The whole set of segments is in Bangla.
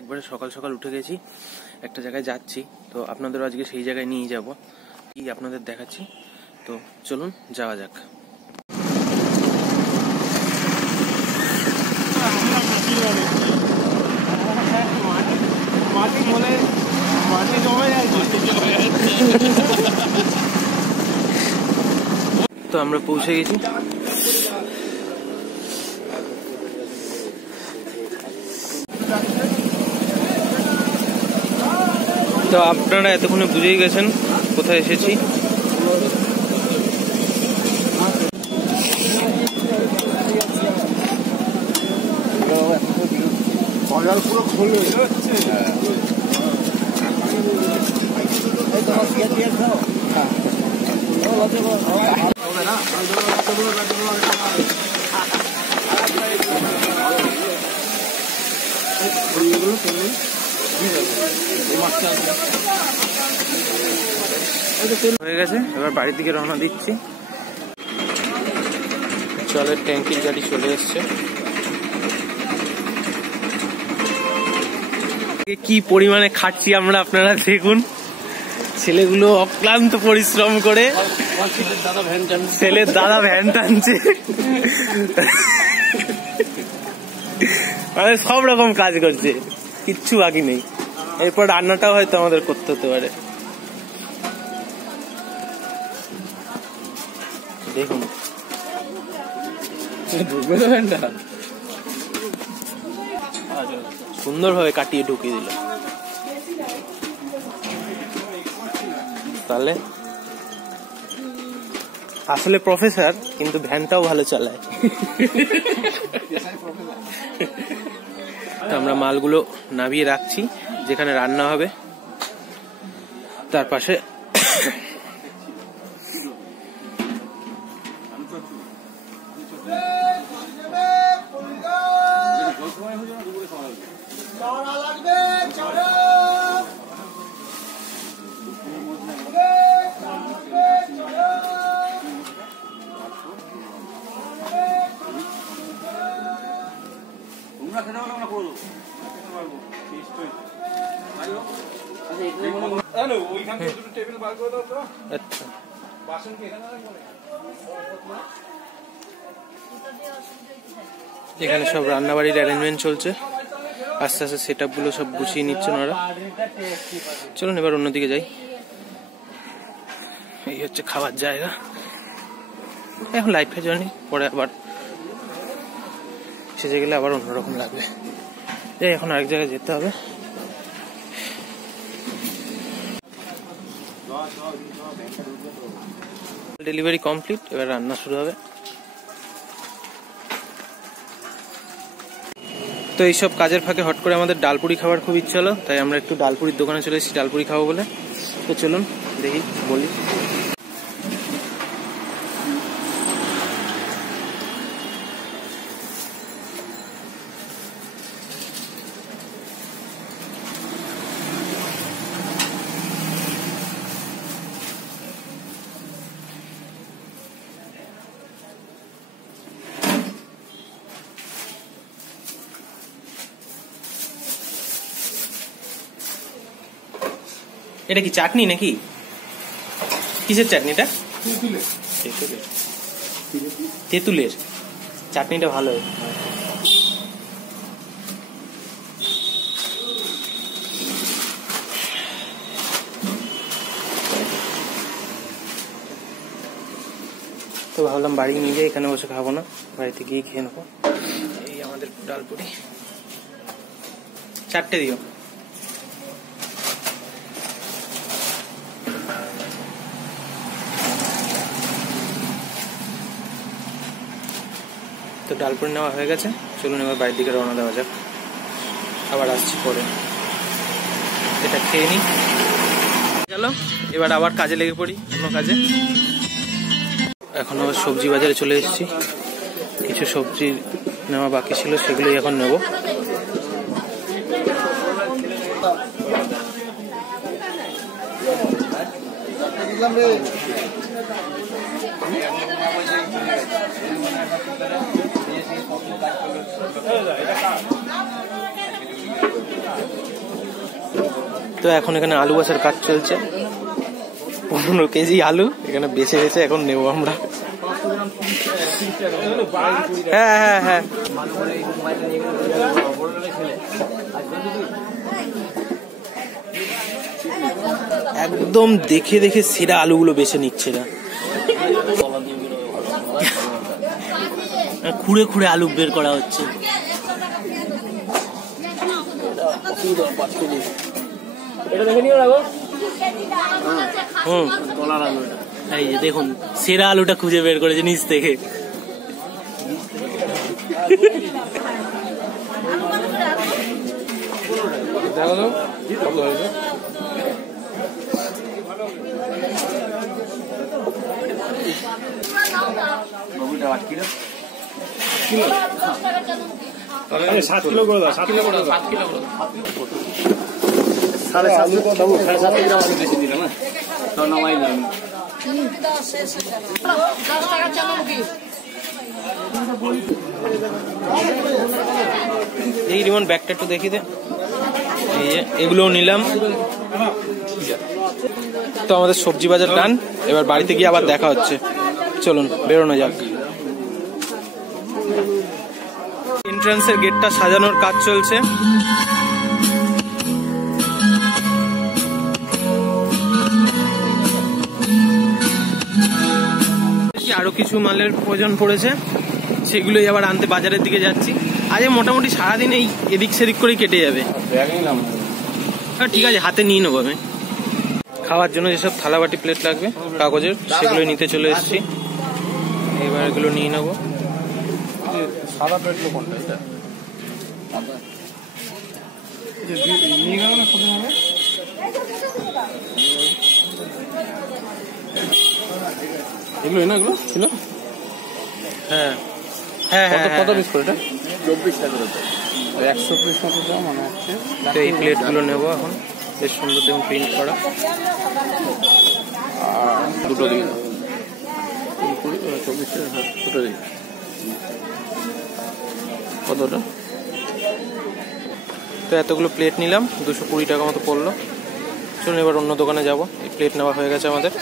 একবারে সকাল সকাল উঠে গেছি, একটা জায়গায় যাচ্ছি, তো আপনাদেরও আজকে সেই জায়গায় নিয়ে যাব, কি আপনাদের দেখাচ্ছি। তো চলুন যাওয়া যাক। তো আমরা পৌঁছে গেছি। তো আপনারা এতক্ষণে বুঝেই গেছেন কোথায় এসেছি। হয়ে গেছে, এবার বাড়ির দিকে রওনা দিচ্ছি। জলের ট্যাঙ্কির গাড়ি চলে এসছে। কি পরিমাণে খাচ্ছি আমরা, আপনারা দেখুন। ছেলেগুলো অক্লান্ত পরিশ্রম করে, ছেলের দাদা ভ্যান টানছে, মানে সব রকম কাজ করছে, কিচ্ছু বাকি নেই। এরপর রান্নাটাও হয়তো আমাদের করতে হতে পারে। দেখুন সুন্দরভাবে কাটিয়ে ঢুকিয়ে দিল। তাহলে আসলে প্রফেসর, কিন্তু ভ্যানটাও ভালো চালায়। আমরা মালগুলো নামিয়ে রাখছি যেখানে রান্না হবে, তার পাশে। এখানে সব রান্নাবাড়ির অ্যারেঞ্জমেন্ট চলছে, আস্তে আস্তে সেট আপ গুলো সব গুছিয়ে নিচ্ছে ওনারা। চলুন এবার অন্যদিকে যাই। এই হচ্ছে খাবার জায়গা। এখন লাইফে জানি, পরে আবার সেজে গেলে আবার অন্যরকম লাগবে। এখন আরেক জায়গায় যেতে হবে। ডেলিভারি কমপ্লিট, এবার রান্না শুরু হবে। তো এইসব কাজের ফাঁকে হট করে আমাদের ডালপুরি খাওয়ার খুব ইচ্ছা হলো, তাই আমরা একটু ডালপুরির দোকানে চলে এসেছি ডালপুরি খাবো বলে। তো চলুন দেখি, বলি। এটা কি চাটনি নাকি? কিসের চাটনিটা? তেঁতুলের চাটনিটা ভালো। তো ভাবলাম বাড়ি নিয়ে যাই, এখানে বসে খাবো না, বাড়িতে গিয়ে খেয়ে নেবো। এই আমাদের ডালপুরি, 4টে দিও। তো ডালপুরি নেওয়া হয়ে গেছে, চলুন এবার বাড়ির দিকে রওনা দেওয়া যাক। আবার আসছি পরে, এটা খেয়ে নিই। চলো এবার আবার কাজে লেগে পড়ি, অন্য কাজে। এখন আবার সবজি বাজারে চলে এসেছি, কিছু সবজি নেওয়া বাকি ছিল, সেগুলোই এখন নেব। তো এখন এখানে আলু বাছার কাজ চলছে। 15 কেজি আলু এখানে বেছে বেছে এখন নেবো আমরা। হ্যাঁ হ্যাঁ হ্যাঁ, একদম দেখে দেখে সেরা আলুগুলো বেছে নিচ্ছে না, খুঁড়ে খুঁড়ে আলু বের করা হচ্ছে। এই যে দেখুন সেরা আলুটা খুঁজে বের করেছে নিচ থেকে। সাত কিলো করে দাও, 7 কিলো করে দাও, 7 কিলো করে দাও। 7.5 কিলো আলু বেশি দিলাম না, তো নামাই দিলাম। এই রিমন ব্যাগটা একটু দেখি দে। এই যে এগুলোও নিলাম। তো আমাদের সবজি বাজার ডান, এবার বাড়িতে গিয়ে আবার দেখা হচ্ছে। চলুন বেরোনো যাক। এন্ট্রান্সের গেটটা সাজানোর কাজ চলছে। আরো কিছু মালের প্রয়োজন পড়েছে, সেগুলোই আবার আনতে বাজারের দিকে যাচ্ছি। আজ মোটামুটি সারাদিন এই এদিক সেদিক করেই কেটে যাবে। ঠিক আছে, হাতে নিয়ে নেবো আমি। খাওয়ার জন্য যেসব থালা বাটি প্লেট লাগবে কাগজের, সেগুলো নিতে চলে এসেছি। এবার এগুলো নিয়ে নেবো। সাদা প্লেট কোনটা? এটা নিয়ে গেল না কোথায় হবে? এগুলো না, এগুলো ছিল। হ্যাঁ হ্যাঁ হ্যাঁ, কত পিস করে এটা? 24 টাকা করে। 100 পিস মতো দাম মনে হচ্ছে। তো এই প্লেটগুলো নেবো এখন, বেশ সুন্দর দেখুন প্রিন্ট করা। দুটো দিয়ে দাও। 24 টাকা দুটো দিয়ে। কতটা? তো এতগুলো প্লেট নিলাম, 220 টাকা মতো পড়লো। চলুন এবার অন্য দোকানে যাবো। এই প্লেট নেওয়া হয়ে গেছে আমাদের।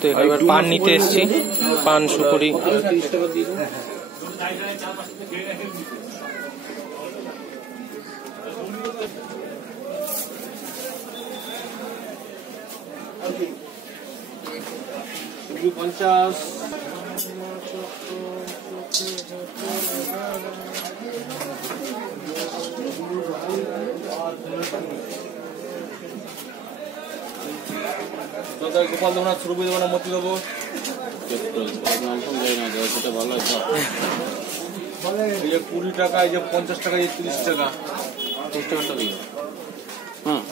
তো এবার পান নিতে এসছি, পান সুপুরি। গোপাল দেবো না, সুরভি দেবো না, মতি দেবো। সেটা ভালো হয়। 20 টাকা, এই যে 50 টাকা, এই 30 টাকা। 30 টাকাটা দিই। হ্যাঁ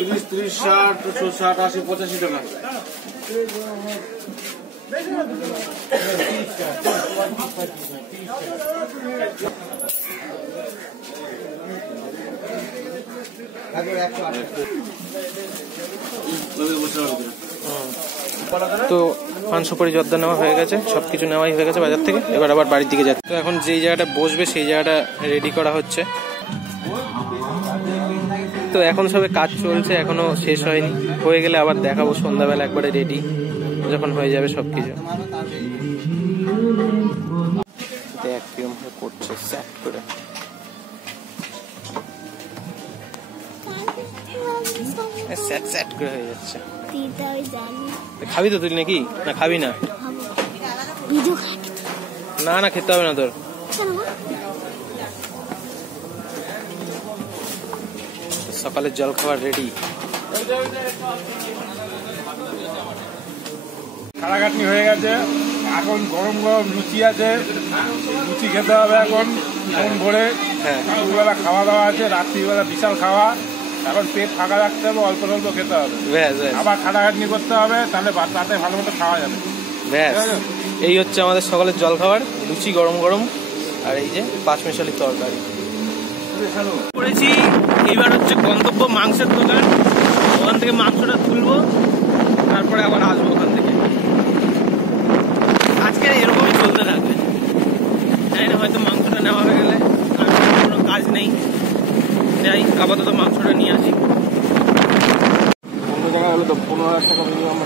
30, 30, 60, 60, 80, 85 টাকা। তো পান সুপারি জর্দা নেওয়া হয়ে গেছে, সবকিছু নেওয়াই হয়ে গেছে বাজার থেকে। এবার আবার বাড়ির দিকে যাচ্ছে। তো এখন যেই জায়গাটা বসবে সেই জায়গাটা রেডি করা হচ্ছে। তো এখন সবে কাজ চলছে, এখনো শেষ হয়নি। হয়ে গেলে আবার দেখাবো সন্ধ্যাবেলা একবারে রেডি যখন হয়ে যাবে সবকিছু। দেখ কিরম করছে সেট করে। সেট সেট করে হয়ে যাচ্ছে। খাবি তো তুই নাকি? না খাবি না? না না খেতে হবে না তোর। সকালের জল খাবার রেডি। খাটাখাটনি হয়ে গেছে, এখন গরম গরম লুচি আছে, লুচি খেতে হবে এখন মন ভরে। দুবেলা খাওয়া দাওয়া আছে, রাত্রিবেলা বিশাল খাওয়া। এখন পেট ফাঁকা রাখতে হবে, অল্প অল্প খেতে হবে, আবার খাটাখাটনি করতে হবে, তাহলে তাতে ভালো মতো খাওয়া যাবে। ব্যাস এই হচ্ছে আমাদের সকালের জল খাবার, লুচি গরম গরম। আর এই যে 5 মিশালি তরকারি করেছি। এইবার হচ্ছে গন্তব্য মাংসের দোকান, ওখান থেকে মাংসটা তুলবো, তারপরে আবার আসবো ওখান থেকে। আজকে এরকমই চলতে থাকবে, জানি না হয়তো মাংসটা নেওয়া হয়ে গেলে কোনো কাজ নেই, যাই আপাতত মাংসটা নিয়ে আসি। অন্য জায়গায় হলো তো 15,000 টাকা মিনিমাম।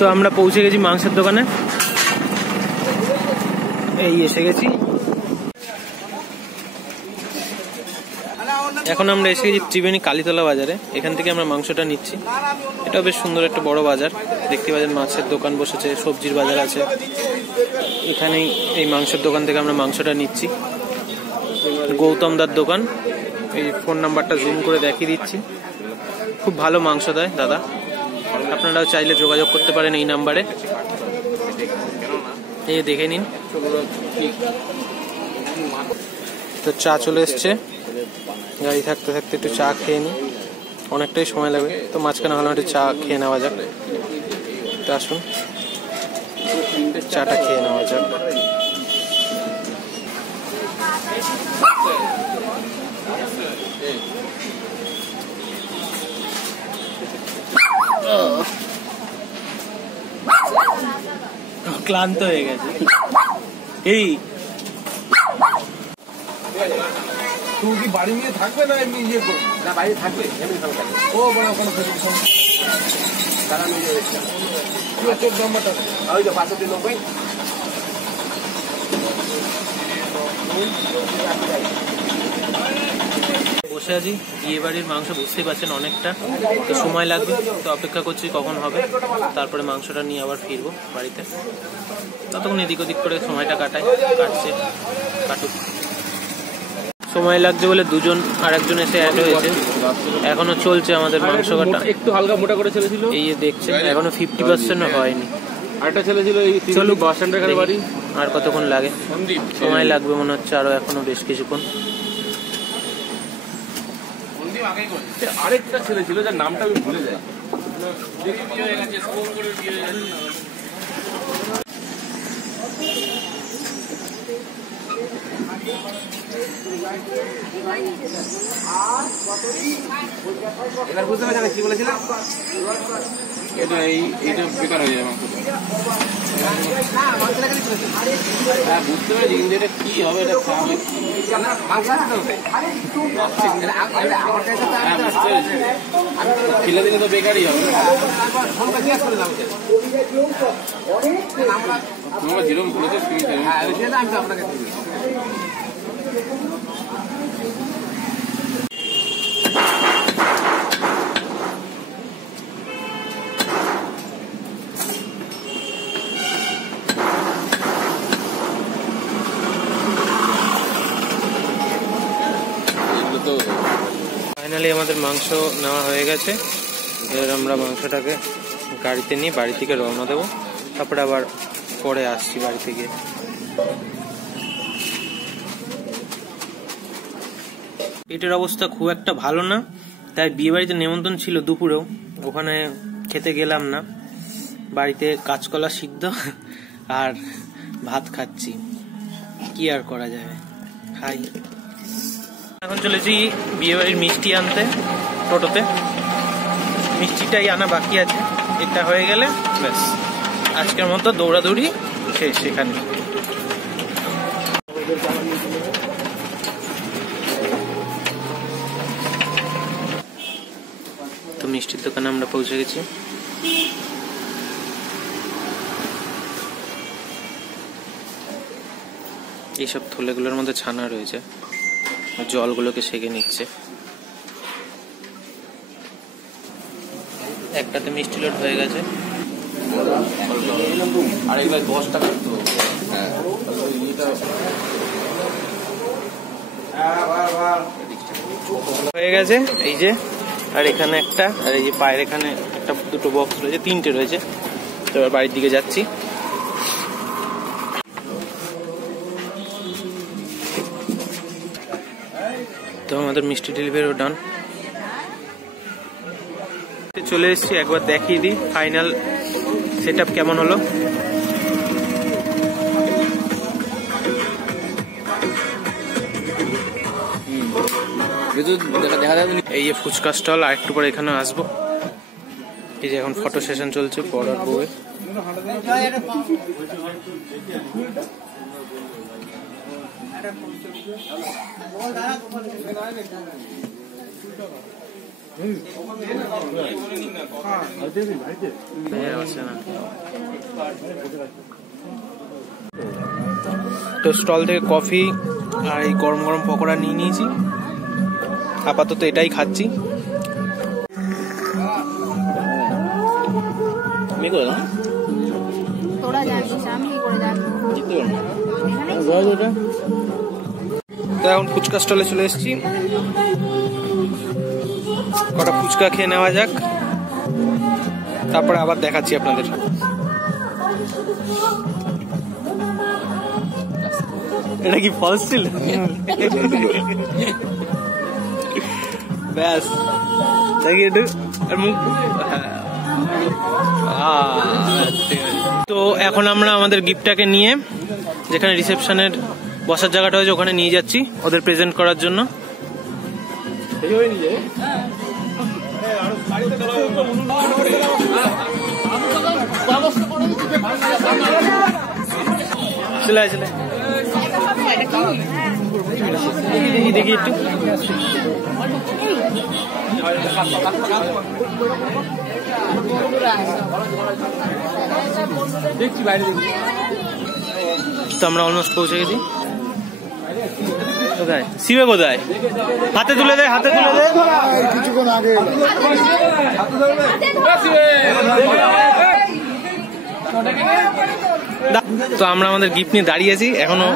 তো আমরা পৌঁছে গেছি মাংসের দোকানে, এই এসে গেছি। এখন আমরা এসে গেছি ত্রিবেণী কালীতলা বাজারে, এখান থেকে আমরা মাংসটা নিচ্ছি। এটা বেশ সুন্দর একটা বড় বাজার, দেখতে পাচ্ছেন মাছের দোকান বসেছে, সবজির বাজার আছে। এখানেই এই মাংসের দোকান থেকে আমরা মাংসটা নিচ্ছি। গৌতম দার দোকান, এই ফোন নাম্বারটা জুম করে দেখিয়ে দিচ্ছি। খুব ভালো মাংস দেয় দাদা, আপনারাও চাইলে যোগাযোগ করতে পারেন এই নাম্বারে। এই দেখে নিন। তো চা চলে এসছে, গাড়ি থাকতে থাকতে একটু চা খেয়ে নিই, অনেকটাই সময় লাগবে। তো মাঝখানে ভালো একটু চা খেয়ে নেওয়া যাক। তো আসুন চাটা খেয়ে নেওয়া যাক। ক্লান্ত হয়ে গেছে। এই তুমি কি বাড়ি নিয়ে থাকবে না এমনি ইয়ে করবে? না বাইরে থাকবে, এমনি খাবে। ও বড় কোনো তারা নিয়ে যাচ্ছে। কি হচ্ছে নাম্বারটা? ওই তো 590। বসে আছি, বিয়ে বাড়ির মাংস বুঝতেই পারছেন অনেকটা, তো সময় লাগবে। তো অপেক্ষা করছি কখন হবে, তারপরে মাংসটা নিয়ে আবার ফিরবো বাড়িতে। ততক্ষণ এদিক ওদিক করে সময়টা কাটছে, কাটুক। সময় লাগছে বলে দুজন আর একজন এসে অ্যাড হয়েছে, এখনো চলছে আমাদের মাংস কাটা। একটু হালকা মোটা করে ছেলে ছিল, এই দেখছেন এখনো 50% হয়নি। আরেকটা ছেলে ছিল এই চলুক বাস স্ট্যান্ডের কাছে বাড়ি। আর কতক্ষণ লাগে? সময় লাগবে মনে হচ্ছে আরো, এখনো বেশ কিছুক্ষণ। আরেকটা ছেলে ছিল যার নামটা আমি ভুলে যাই। এবার বুঝতে পারছি কি বলেছিলাম, এটা এইটা বেকার হয়ে যাবে। হ্যাঁ বুঝতে পারছি, কিন্তু এটা কি হবে, এটা খাবে ফেলে দিলে তো বেকারই হবে। তোমরা যেরকম বলেছো আপনাকে ফাইনালি আমাদের মাংস নেওয়া হয়ে গেছে। এবার আমরা মাংসটাকে গাড়িতে নিয়ে বাড়ি থেকে রওনা দেবো, তারপরে আবার পরে আসছি বাড়ি থেকে। পেটের অবস্থা খুব একটা ভালো না, তাই বিয়ে বাড়িতে নেমন্তন্ন ছিল দুপুরেও, ওখানে খেতে গেলাম না। বাড়িতে কাঁচকলা সিদ্ধ আর ভাত খাচ্ছি, কি আর করা যাবে, খাই। এখন চলেছি বিয়ে বাড়ির মিষ্টি আনতে টোটোতে, মিষ্টিটাই আনা বাকি আছে, এটা হয়ে গেলে ব্যাস আজকের মতো দৌড়াদৌড়ি শেষ। এখানে তো মিষ্টির দোকানে আমরা পৌঁছে গেছি। এইসব থলেগুলোর মধ্যে ছানা রয়েছে, জলগুলোকে সেকে নিচ্ছে। একটাতে মিষ্টি লোড হয়ে গেছে, আর এবার 10 টাকা হয়ে গেছে। এই যে, আর এখানে একটা, আর এই যে পায়ের এখানে একটা, দুটো বক্স রয়েছে, 3টে রয়েছে। তো এবার বাড়ির দিকে যাচ্ছি। তো আমাদের মিষ্টি ডেলিভারিও ডান। চলে এসেছি, একবার দেখিয়ে দিই ফাইনাল সেটআপ কেমন হলো। এই যে ফুচকা স্টল, আর একটু পরে এখানে আসবো। এই যে এখন ফটো সেশন চলছে বড় আর বউয়ের। তো স্টল থেকে কফি আর এই গরম গরম পকোড়া নিয়ে নিয়েছি, আপাতত এটাই খাচ্ছি। তো এখন ফুচকা স্টলে চলে এসেছি, কটা ফুচকা খেয়ে নেওয়া যাক, তারপরে আবার দেখাচ্ছি আপনাদের। এটা কি ফলস ছিল? ব্যাস দেখি একটু মুখ। তো এখন আমরা আমাদের গিফটটাকে নিয়ে যেখানে রিসেপশনের বসার জায়গাটা হয়েছে ওখানে নিয়ে যাচ্ছি ওদের প্রেজেন্ট করার জন্য। চলে চলে দেখি একটু। তো আমরা অলমোস্ট পৌঁছে গেছি। কোথায় শিবে? কোথায়? হাতে তুলে দে, হাতে তুলে দে। কিছুক্ষণ আগে তো আমরা আমাদের গিফট নিয়ে দাঁড়িয়েছি, এখনো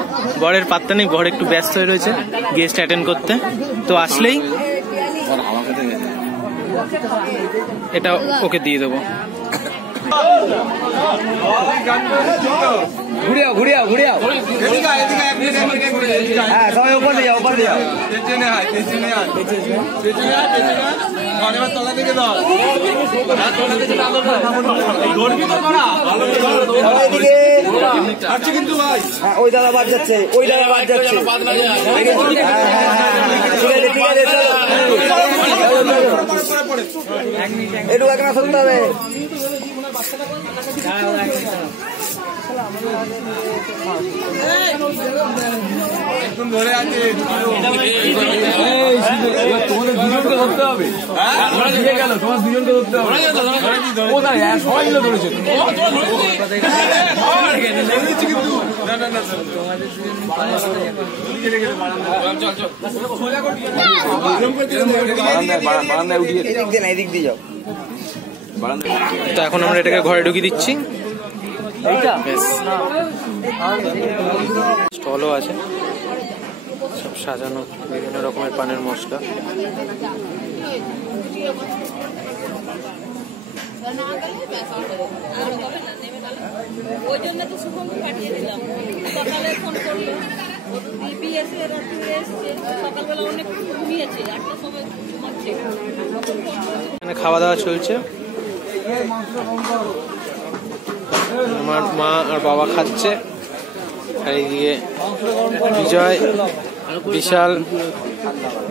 বরের পাত্তা নেই, বর একটু ব্যস্ত হয়ে রয়েছে গেস্ট অ্যাটেন্ড করতে। তো আসলেই এটা ওকে দিয়ে দেবো। ঘুরিয়াও ঘুরিয়াও ঘুরিয়াও, হ্যাঁ সবাই উপর দিয়ে যাও, উপর দিয়ে যাও। ওই দাদা বাদ যাচ্ছে, ওই দাদা বাদ যাচ্ছে। একটু একটা শুনতে হবে। তোমাদের দুজনকে ধরতে হবে, তোমার দুজনকে ধরতে হবে। সবাই মিলে ধরেছে এদিক দিয়ে যাও। তো এখন আমরা এটাকে ঘরে ঢুকিয়ে দিচ্ছি। স্টলও আছে, সব সাজানো বিভিন্ন রকমের পানের মশলা। এখানে খাওয়া দাওয়া চলছে, আমার মা আর বাবা খাচ্ছে, আর এইদিকে বিজয়, বিশাল,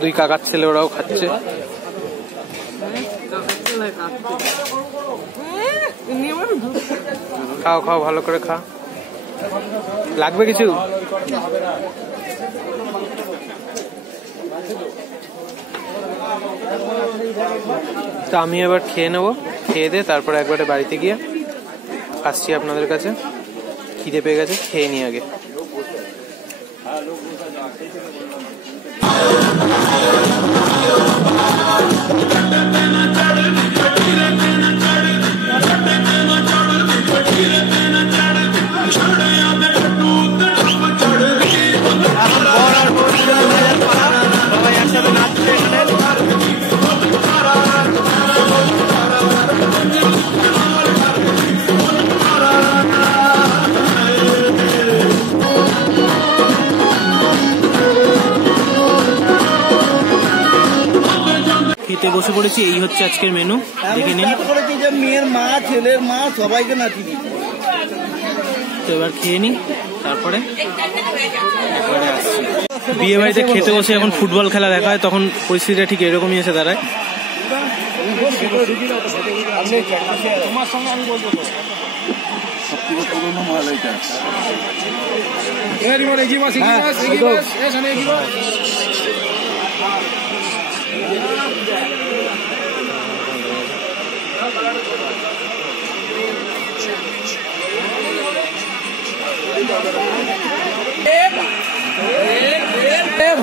দুই কাকার ছেলে ওরাও খাচ্ছে। খাও খাও, ভালো করে খা, লাগবে কিছু? তো আমি এবার খেয়ে নেবো, খেয়ে দিয়ে তারপরে একবারে বাড়িতে গিয়ে আসছি আপনাদের কাছে। খিদে পেয়ে গেছে, খেয়ে নি আগে। খেতে বসে পড়েছি, এই হচ্ছে আজকের মেনু, দেখে নিন। মেয়ের মা, ছেলের মা, সবাইকে নাচি দিচ্ছি। তো এবার খেয়ে নি, তারপরে একবারে আসছি। বিয়ে বাড়িতে খেতে বসে এখন ফুটবল খেলা দেখা হয়, তখন পরিস্থিতিটা ঠিক এরকমই এসে দাঁড়ায়। তোমার সঙ্গে আমি বলবো তো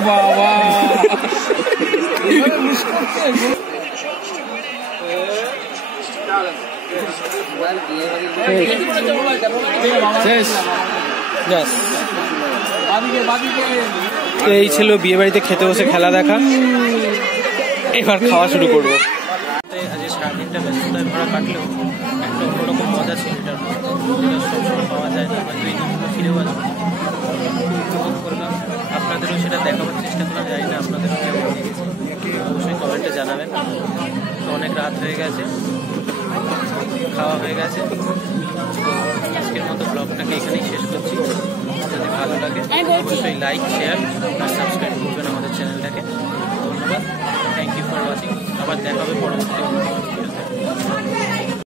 বাবা এই ছিল বিয়ে বাড়িতে খেতে বসে খেলা দেখা। এবার খাওয়া শুরু করবো। আজকে সারাদিনটা ব্যস্ততায় ভরা কাটলেও একটা অন্যরকম মজা ছিল, এটার যেটা সবসময় পাওয়া যায় না। হয়তো এই দিনগুলো ফিরেও আসবে, উপভোগ করলাম। আপনাদেরও সেটা দেখাবার চেষ্টা করা যায় না, আপনাদেরও কেমন লেগেছে অবশ্যই কমেন্টে জানাবেন। তো অনেক রাত হয়ে গেছে, খাওয়া হয়ে গেছে। আজকের মতো ব্লগটাকে এখানেই শেষ করছি। যদি ভালো লাগে অবশ্যই লাইক, শেয়ার আর সাবস্ক্রাইব